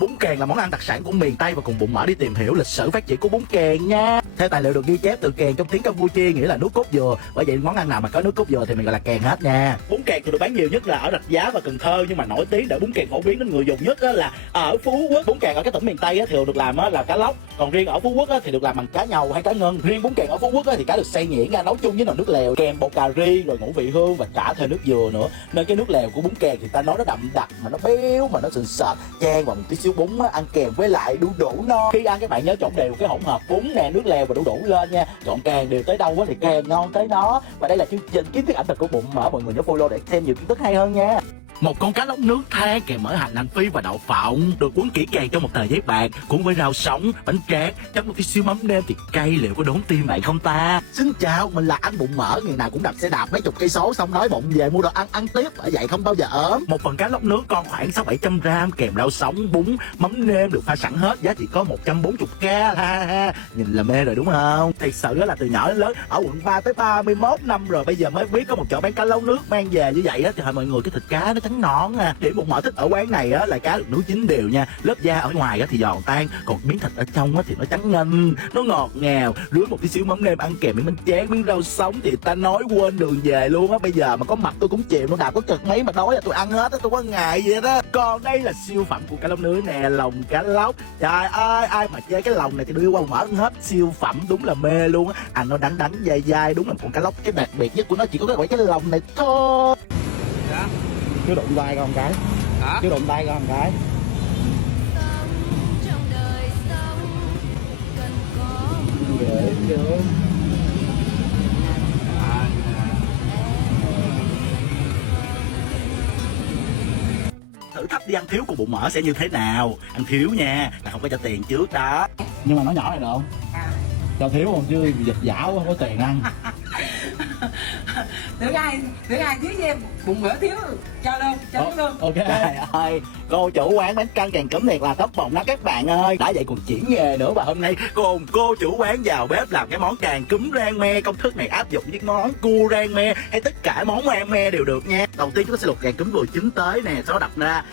Bún kèn là món ăn đặc sản của miền Tây và cùng Bụng Mỡ đi tìm hiểu lịch sử phát triển của bún kèn nha. Theo tài liệu được ghi chép từ kèn trong tiếng Campuchia nghĩa là nước cốt dừa, bởi vậy món ăn nào mà có nước cốt dừa thì mình gọi là kèn hết nha. Bún kèn thì được bán nhiều nhất là ở Rạch Giá và Cần Thơ, nhưng mà nổi tiếng để bún kèn phổ biến đến người dùng nhất là ở Phú Quốc. Bún kèn ở các tỉnh miền Tây thường được làm là cá lóc, còn riêng ở Phú Quốc thì được làm bằng cá nhầu hay cá ngân. Riêng bún kèn ở Phú Quốc thì cá được xay nhuyễn ra nấu chung với nồi nước lèo kèm bột cà ri rồi ngũ vị hương và cả thêm nước dừa nữa, nên cái nước lèo của bún kèn thì ta nói nó đậm đặc mà nó béo mà nó sền sệt, chan vào một tí xíu bún ăn kèm với lại đu đủ no. Khi ăn các bạn nhớ trộn đều cái hỗn hợp bún nè, nước lèo và đu đủ lên nha, trộn càng đều tới đâu thì càng ngon tới đó. Và đây là chương trình kiến thức ẩm thực của Bụng Mỡ, mọi người nhớ follow để xem nhiều kiến thức hay hơn nha. Một con cá lóc nước than kèm mỡ hành, hành phi và đậu phộng được cuốn kỹ càng trong một tờ giấy bạc, cuốn với rau sống, bánh tráng, chấm một tí xíu mắm nêm thì cay, liệu có đốn tim bạn không ta? Xin chào, mình là anh Bụng Mỡ, ngày nào cũng đạp xe đạp mấy chục cây số xong đói bụng về mua đồ ăn tiếp, bởi vậy không bao giờ ốm. Một phần cá lóc nước con khoảng 600-700 gram kèm rau sống, bún, mắm nêm được pha sẵn hết, giá chỉ có 140k ha. Nhìn là mê rồi đúng không? Thật sự là từ nhỏ đến lớn ở quận 3 tới 31 năm rồi, bây giờ mới biết có một chỗ bán cá lóc nước mang về như vậy á, thì hỏi mọi người cái thịt cá nó trắng nõn à. Điểm Bụng Mỡ thích ở quán này á là cá được nấu chín đều nha, lớp da ở ngoài á thì giòn tan, còn miếng thịt ở trong á thì nó trắng ngần, nó ngọt ngào, rưới một tí xíu mắm nêm ăn kèm miếng bánh tráng, miếng rau sống thì ta nói quên đường về luôn á. Bây giờ mà có mặt tôi cũng chịu, nó đạp có cực mấy mà đói là tôi ăn hết á, tôi có ngại vậy đó. Còn đây là siêu phẩm của cá lóc nước nè, lòng cá lóc. Trời ơi, ai mà chơi cái lòng này thì đưa qua Bụng Mỡ ăn hết, siêu phẩm đúng là mê luôn á. Ăn nó đắng đắng dai dai, đúng là con cá lóc cái đặc biệt nhất của nó chỉ có cái lòng này thôi. Dạ. Chứ đụng tay con cái. Hả? Chứ đụng tay con cái. Dễ chưa? Thử thách đi ăn thiếu của Bụng Mỡ sẽ như thế nào? Ăn thiếu nha, là không có cho tiền trước đó. Nhưng mà nó nhỏ này được không? Cho thiếu không chứ dịch giả quá không có tiền ăn. Thử ai thiếu cho em Bụng Mỡ thiếu cho luôn. Ok. Trời ơi, cô chủ quán bánh căn kèn cúm thiệt là top bồng đó các bạn ơi. Đã vậy còn chuyển nghề nữa, và hôm nay cùng cô chủ quán vào bếp làm cái món càng cúm rang me. Công thức này áp dụng với món cua rang me hay tất cả món rang me đều được nha. Đầu tiên chúng ta sẽ luộc càng cúm vừa chín tới nè, sau đó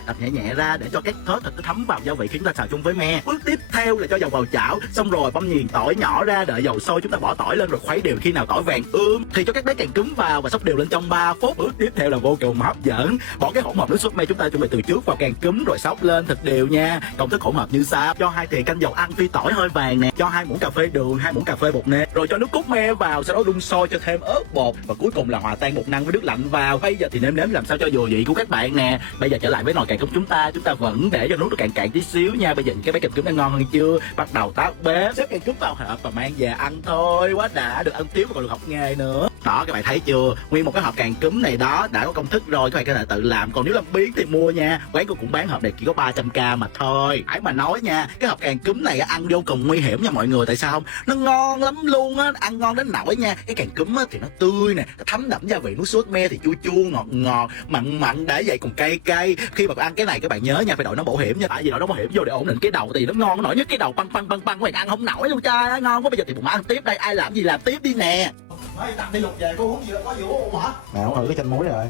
đập nhẹ nhẹ ra để cho các thớt thịt nó thấm vào gia vị khi chúng ta xào chung với me. Bước tiếp theo là cho dầu vào chảo, xong rồi băm nhuyễn tỏi nhỏ ra, đợi dầu sôi chúng ta bỏ tỏi lên rồi khuấy đều, khi nào tỏi vàng ươm thì cho các bé càng cúm vào và xóc đều lên trong 3 phút. Bước tiếp theo là vô cùng hấp dẫn, bỏ cái hỗn hợp nước sốt me chúng ta chuẩn bị từ trước vào càng cúm rồi xóc lên thật đều nha. Công thức hỗn hợp như sau: cho 2 thìa canh dầu ăn phi tỏi hơi vàng nè, cho 2 muỗng cà phê đường, 2 muỗng cà phê bột nêm, rồi cho nước cốt me vào, sau đó đun sôi cho thêm ớt bột và cuối cùng là hòa tan bột năng với nước lạnh vào. Bây giờ thì nêm làm sao cho vừa vị của các bạn nè. Bây giờ trở lại với nồi càng cúm chúng ta vẫn để cho nước được cạn tí xíu nha. Bây giờ cái bé càng cúm đã ngon hơn chưa? Bắt đầu tắt bếp, xếp càng cúm vào hộp và mang về ăn thôi. Quá đã, được ăn tiếp và còn được học nghề nữa. Đó các bạn thấy chưa, nguyên một cái hộp càng cúm này đó đã có công thức rồi, các bạn có thể tự làm. Còn nếu làm biến thì mua nha, quán tôi cũng bán hộp này chỉ có 300k mà thôi. Phải mà nói nha, cái hộp càng cúm này ăn vô cùng nguy hiểm nha mọi người. Tại sao không? Nó ngon lắm luôn á, ăn ngon đến nỗi nha, cái càng cúm thì nó tươi nè, nó thấm đậm gia vị nước sốt me thì chua chua ngọt ngọt mặn để vậy còn cay cay. Khi mà ăn cái này các bạn nhớ nha, phải đội nón bảo hiểm nha, tại vì đội nón bảo hiểm vô để ổn định cái đầu thì nó ngon, nó nổi nhất cái đầu băng các bạn ăn không nổi luôn cha, ngon quá. Bây giờ thì Bụng Mỡ ăn tiếp đây, ai làm gì làm tiếp đi nè. Thôi tập đi lục về, cô uống gì có gì uống hả? Mẹ uống thử cái chanh muối rồi.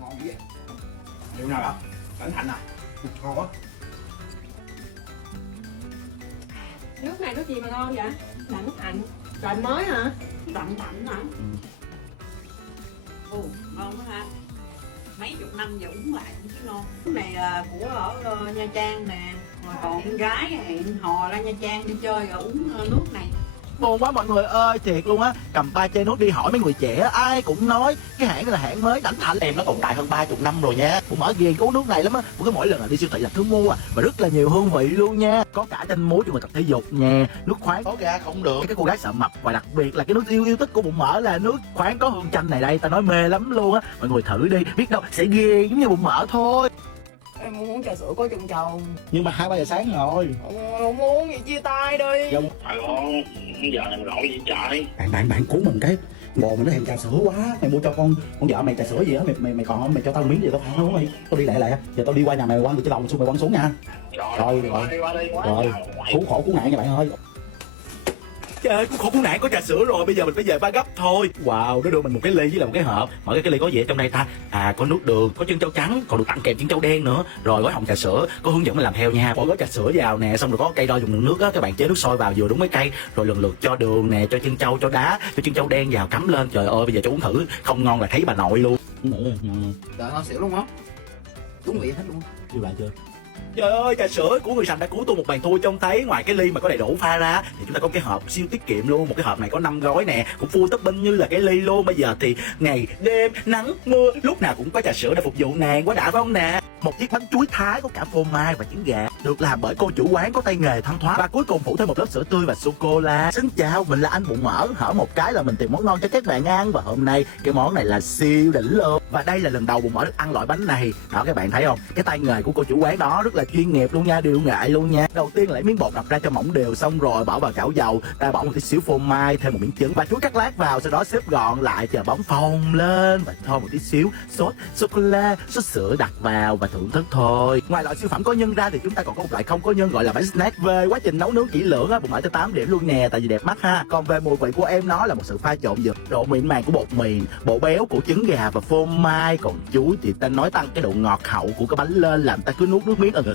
Ngon gì vậy? Điều nào đó? Cảnh Thành à? Ngon quá. Nước này nước gì mà ngon vậy? Đặng Thành. Trời mới hả? Đậm hả? Ồ, ngon quá ha. Mấy chục năm giờ uống lại cũng chứ ngon. Cái này là của ở Nha Trang nè. Rồi còn con gái hẹn hò ra Nha Trang đi chơi rồi uống nước này. Buồn quá mọi người ơi, thiệt luôn á. Cầm ba chai nước đi hỏi mấy người trẻ, ai cũng nói cái hãng này là hãng mới Đảnh Thành. Em nó tồn tại hơn 30 năm rồi nha. Bụng Mỡ ghiền uống nước này lắm á. Cứ mỗi lần là đi siêu thị là cứ mua và rất là nhiều hương vị luôn nha. Có cả chanh muối cho người tập thể dục nha, nước khoáng có ga không được cái cô gái sợ mập, và đặc biệt là cái nước yêu thích của Bụng Mỡ là nước khoáng có hương chanh này đây, ta nói mê lắm luôn á. Mọi người thử đi, biết đâu sẽ ghiền giống như Bụng Mỡ thôi. Em muốn uống trà sữa có chân trâu. Nhưng mà 2-3 giờ sáng rồi. Không uống gì chia tay đi. Trời ơi, giờ làm rỗi gì trời. Bạn cứu mình cái bồ mình nó thèm trà sữa quá. Mày mua cho con vợ mày trà sữa gì á, mày còn không? Mày cho tao miếng gì tao ăn không đi. Tao đi lại giờ tao đi qua nhà mày quăng từ cái lồng xuống, mày quăng xuống nha. Rồi, Cứu khổ cứu nạn nha bạn ơi. Trời ơi, khổ cứu nạn có trà sữa rồi, bây giờ mình phải về ba gấp thôi. Wow, nó đưa mình một cái ly với lại một cái hộp. Mở cái ly có gì ở trong đây ta? À, có nước đường, có chân trâu trắng, còn được tặng kèm chân trâu đen nữa. Rồi gói hồng trà sữa, có hướng dẫn mình làm theo nha. Bỏ gói trà sữa vào nè, xong rồi có cây đo dùng lượng nước á, các bạn chế nước sôi vào vừa đúng mấy cây, rồi lần lượt cho đường nè, cho chân trâu, cho đá, cho chân trâu đen vào cắm lên. Trời ơi, bây giờ cho uống thử, không ngon là thấy bà nội luôn. Trời ngon xỉu luôn á. Đúng vị hết luôn. Như vậy chưa? Trời ơi, trà sữa của người Sành đã cứu tôi một bàn thua trông thấy. Ngoài cái ly mà có đầy đủ pha ra thì chúng ta có cái hộp siêu tiết kiệm luôn. Một cái hộp này có 5 gói nè, cũng full topping như là cái ly luôn. Bây giờ thì ngày đêm nắng mưa lúc nào cũng có trà sữa để phục vụ nàng, quá đã phải không nè? Một chiếc bánh chuối Thái có cả phô mai và trứng gà, được làm bởi cô chủ quán có tay nghề thanh thoát, và cuối cùng phủ thêm một lớp sữa tươi và sô cô la. Xin chào, mình là anh bụng mỡ, hở một cái là mình tìm món ngon cho các bạn ăn, và hôm nay cái món này là siêu đỉnh luôn. Và đây là lần đầu bụng mỡ được ăn loại bánh này. Đó, các bạn thấy không? Cái tay nghề của cô chủ quán đó rất là chuyên nghiệp luôn nha, điều nghệ luôn nha. Đầu tiên lấy miếng bột đập ra cho mỏng đều, xong rồi bỏ vào chảo dầu, ta bỏ một tí xíu phô mai, thêm một miếng trứng và chuối cắt lát vào, sau đó xếp gọn lại chờ bóng phồng lên và cho một tí xíu sốt sô cô la, sốt sữa đặt vào và thưởng thức thôi. Ngoài loại siêu phẩm có nhân ra thì chúng ta còn có một loại không có nhân gọi là bánh snack. Về quá trình nấu nướng kỹ lưỡng á, bụng mỡ cho 8 điểm luôn nè, tại vì đẹp mắt ha. Còn về mùi vị của em nó là một sự pha trộn giữa độ mịn màng của bột mì, bộ béo của trứng gà và phô mai. Còn chuối thì ta nói tăng cái độ ngọt hậu của cái bánh lên, làm ta cứ nuốt nước miếng ực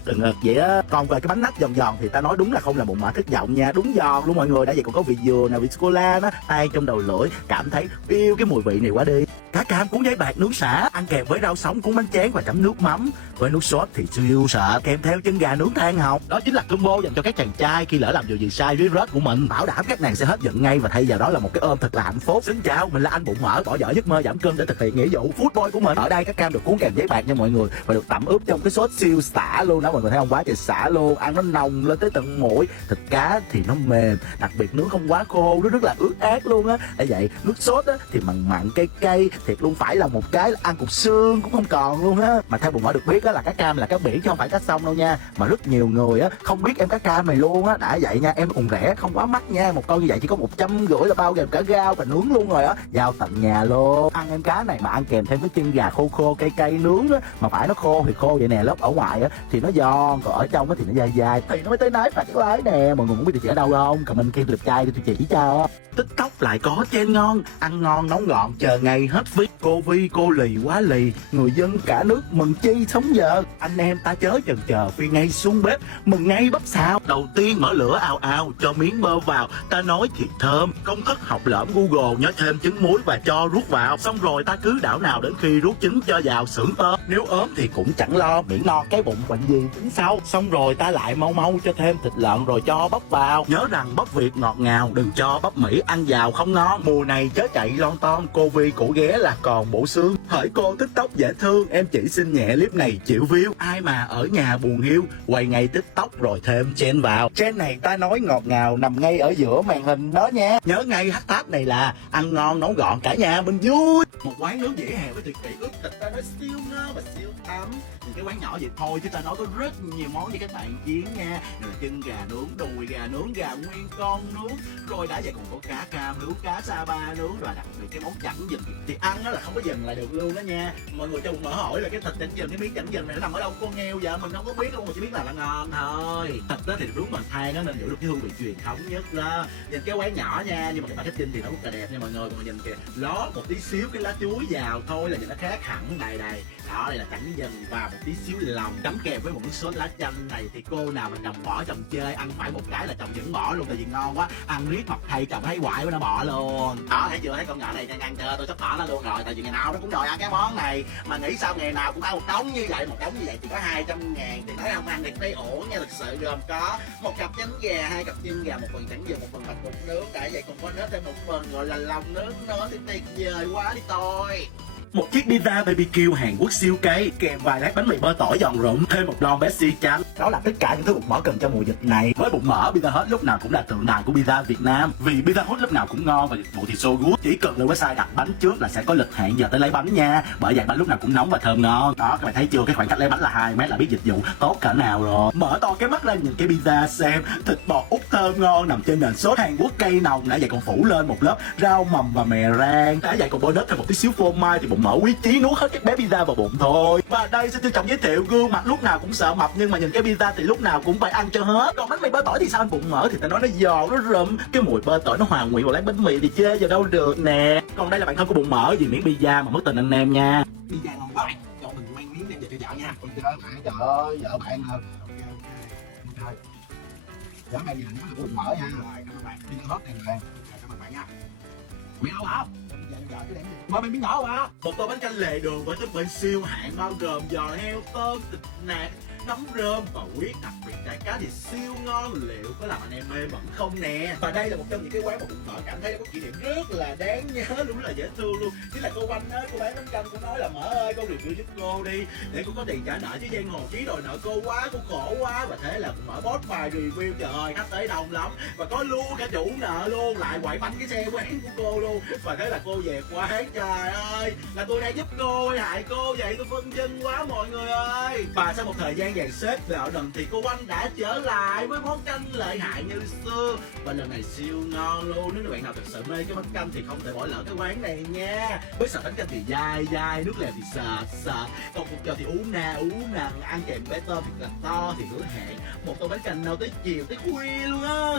vậy á. Còn về cái bánh nát giòn giòn thì ta nói đúng là không là bụng mỡ thất vọng nha, đúng giòn luôn mọi người. Đã vậy còn có vị dừa nè, vị sô cô la đó, tay trong đầu lưỡi cảm thấy yêu cái mùi vị này quá đi. Cá cam cuốn giấy bạc nướng sả, ăn kèm với rau sống cuốn bánh tráng và chấm nước mắm, với nước sốt thì siêu sợ, kèm theo chân gà nướng than hồng. Đó chính là combo dành cho các chàng trai khi lỡ làm điều gì sai với rớt của mình, bảo đảm các nàng sẽ hết giận ngay và thay vào đó là một cái ôm thật là hạnh phúc. Xin chào, mình là anh bụng mỡ, bỏ dở giấc mơ giảm cân để thực hiện nghĩa vụ food boy của mình. Ở đây các cam được cuốn kèm giấy bạc nha mọi người, và được tẩm ướp trong cái sốt siêu xả luôn đó mọi người thấy không? Quá trời xả luôn, ăn nó nồng lên tới tận mũi. Thịt cá thì nó mềm, đặc biệt nướng không quá khô, nó rất là ướt át luôn á. Để vậy nước sốt á thì mặn mặn cay cay, thiệt luôn, phải là một cái là ăn cục xương cũng không còn luôn á. Mà theo bụng mỡ được biết á là cá cam là cá biển chứ không phải cá sông đâu nha, mà rất nhiều người á không biết em cá cam này luôn á. Đã vậy nha, em còn rẻ, không quá mắc nha, một con như vậy chỉ có 150 là bao gồm cả rau và nướng luôn rồi á, giao tận nhà luôn. Ăn em cá này mà ăn kèm thêm với chân gà khô khô cay cay nướng á, mà phải nó khô thì khô vậy nè, lớp ở ngoài á thì nó giòn, còn ở trong á thì nó dai dai, thì nó mới tới nấy phải cái lái nè. Mọi người muốn biết địa chỉ ở đâu không? Comment khen liệp trai để tôi chỉ cho. TikTok lại có trên ngon, ăn ngon nóng gọn, chờ ngày hết phí. Cô Vi cô lì quá lì, người dân cả nước mừng chi sống giờ. Anh em ta chớ chần chờ, phi ngay xuống bếp mừng ngay bắp xào. Đầu tiên mở lửa ào ào, cho miếng bơ vào, ta nói thiệt thơm. Công thức học lỡm Google, nhớ thêm trứng muối và cho ruốc vào. Xong rồi ta cứ đảo nào đến khi ruốc chín cho vào xưởng tôm. Nếu ốm thì cũng chẳng lo, miễn no cái bụng bệnh gì tính sau. Xong rồi ta lại mau mau cho thêm thịt lợn rồi cho bắp vào. Nhớ rằng bắp Việt ngọt ngào, đừng cho bắp Mỹ ăn vào không ngon. Mùa này chớ chạy lon ton, cô Vi cổ ghé là còn bổ xương. Hỡi cô TikTok dễ thương, em chỉ xin nhẹ clip này chịu view. Ai mà ở nhà buồn hiu, quay ngay TikTok rồi thêm trend vào. Trend này ta nói ngọt ngào, nằm ngay ở giữa màn hình đó nha. Nhớ ngay hashtag này là ăn ngon nấu gọn cả nhà mình vui. Một quán nướng vỉa hè với tuyệt kỹ ướp thịt ta nói siêu ngon và siêu thấm. Những cái quán nhỏ vậy thôi chứ ta nói có rất nhiều món cho các bạn chiến nha. Này là chân gà nướng, đùi gà nướng, gà nguyên con nướng, rồi đã vậy còn có cá cam nướng, cá sa ba nướng, rồi đặc biệt cái món chảnh dừng thì ăn nó là không có dừng lại được luôn đó nha. Mọi người cho bụng mỡ hỏi là cái thịt chảnh dừng, cái miếng chảnh dừng này nó nằm ở đâu con nghèo vậy, mình không có biết luôn, mà chỉ biết là ngon thôi. Thịt đó thì đúng bằng than, nó nên giữ được cái hương vị truyền thống nhất đó. Nhìn cái quán nhỏ nha, nhưng mà cái packaging thì nó rất là đẹp nha mọi người. Mọi người nhìn kìa, lót một tí xíu cái lá chuối vào thôi là nhìn nó khác hẳn. Đây đây đó, đây là chảnh dừng và một tí xíu lòng chấm kèm với một nước sốt lá chanh này, thì cô nào mà chồng bỏ chồng chơi ăn phải một cái là chồng vẫn bỏ luôn, tại vì ngon quá. Ăn riết mập thay chồng thấy hoài nó bỏ luôn đó. Thấy chưa, thấy con nhỏ này ăn chơi tôi sắp bỏ nó luôn rồi, tại vì ngày nào nó cũng đòi ăn cái món này, mà nghĩ sao ngày nào cũng ăn một đống như vậy. Một đống như vậy chỉ có 200.000 thì nói không ăn thì thấy ổn nha. Thực sự gồm có một cặp chánh gà, 2 cặp chân gà, một phần chảnh dừa, một phần bạch bột nướng, đã vậy còn có nữa thêm một phần gọi là lòng nướng nữa thì tuyệt vời quá đi tôi. Một chiếc pizza BBQ Hàn Quốc siêu cay, kèm vài lát bánh mì bơ tỏi giòn rụm, thêm một lon Pepsi trắng. Đó là tất cả những thứ bụng mỡ cần cho mùa dịch này. Với bụng mỡ, Pizza Hut lúc nào cũng là tượng đài của pizza Việt Nam. Vì Pizza Hut lúc nào cũng ngon và dịch vụ thì so good. Chỉ cần lên website đặt bánh trước là sẽ có lịch hẹn giờ tới lấy bánh nha. Bởi vậy bánh lúc nào cũng nóng và thơm ngon. Đó, các bạn thấy chưa, cái khoảng cách lấy bánh là 2 mét là biết dịch vụ tốt cỡ nào rồi. Mở to cái mắt ra nhìn cái pizza xem, thịt bò út thơm ngon nằm trên nền sốt Hàn Quốc cay nồng, đã vậy còn phủ lên một lớp rau mầm và mè rang. Đã vậy còn bonus thêm một tí xíu phô mai thì bụng mở quý chí nuốt hết các bé pizza vào bụng thôi. Và đây xin trân trọng giới thiệu gương mặt lúc nào cũng sợ mập nhưng mà nhìn cái pizza thì lúc nào cũng phải ăn cho hết. Còn bánh mì bơ tỏi thì sao anh bụng mỡ thì ta nói nó giòn nó rụm, cái mùi bơ tỏi nó hòa quyện vào láng bánh mì thì chê vào đâu được nè. Còn đây là bạn thân của bụng mỡ vì miếng pizza mà mất tình anh em nha. Pizza ngon quá, cho mình mang miếng đem về cho vợ nha. Trời ơi, vợ bạn rồi. Vợ mang về nó bụng mỡ nha. Rồi, cảm ơn bạn. Đi hết này rồi. Cảm ơn bạn nha. Mày đâu hả? Mời mình miếng nhỏ quá. Một tô bánh canh lề đường với topping siêu hạng bao gồm giò heo, tôm, thịt nạc, nấm rơm và huyết, đặc biệt chả cá thì siêu ngon. Liệu có làm anh em mê mẩn không nè? Và đây là một trong những cái quán mà bụng mỡ cảm thấy có kỷ niệm rất là đáng nhớ, đúng là dễ thương luôn. Chính là cô Oanh á, cô bán bánh canh, cô nói là Mỡ ơi con review giúp cô đi để cô có tiền trả nợ chứ giang hồ chí đòi nợ cô quá, cô khổ quá. Và thế là bụng mỡ post bài review, trời ơi khách tới đông lắm và có luôn cả chủ nợ luôn, lại quậy bánh cái xe quán của cô luôn. Và thế là cô về quán, trời ơi là tôi đang giúp cô hại cô vậy, tôi phân vân quá mọi người ơi. Và sau một thời gian dàn xếp về ở đần thì cô Oanh đã trở lại với món canh lợi hại như xưa và lần này siêu ngon luôn. Nếu bạn nào thực sự mê cái bánh canh thì không thể bỏ lỡ cái quán này nha. Với sợi bánh canh thì dai dai, nước lèo thì sệt, còn cục giò thì ú nà, ăn kèm bé tôm thì là to thì hứa hẹn. Một tô bánh canh nấu tới chiều tới khuya luôn á.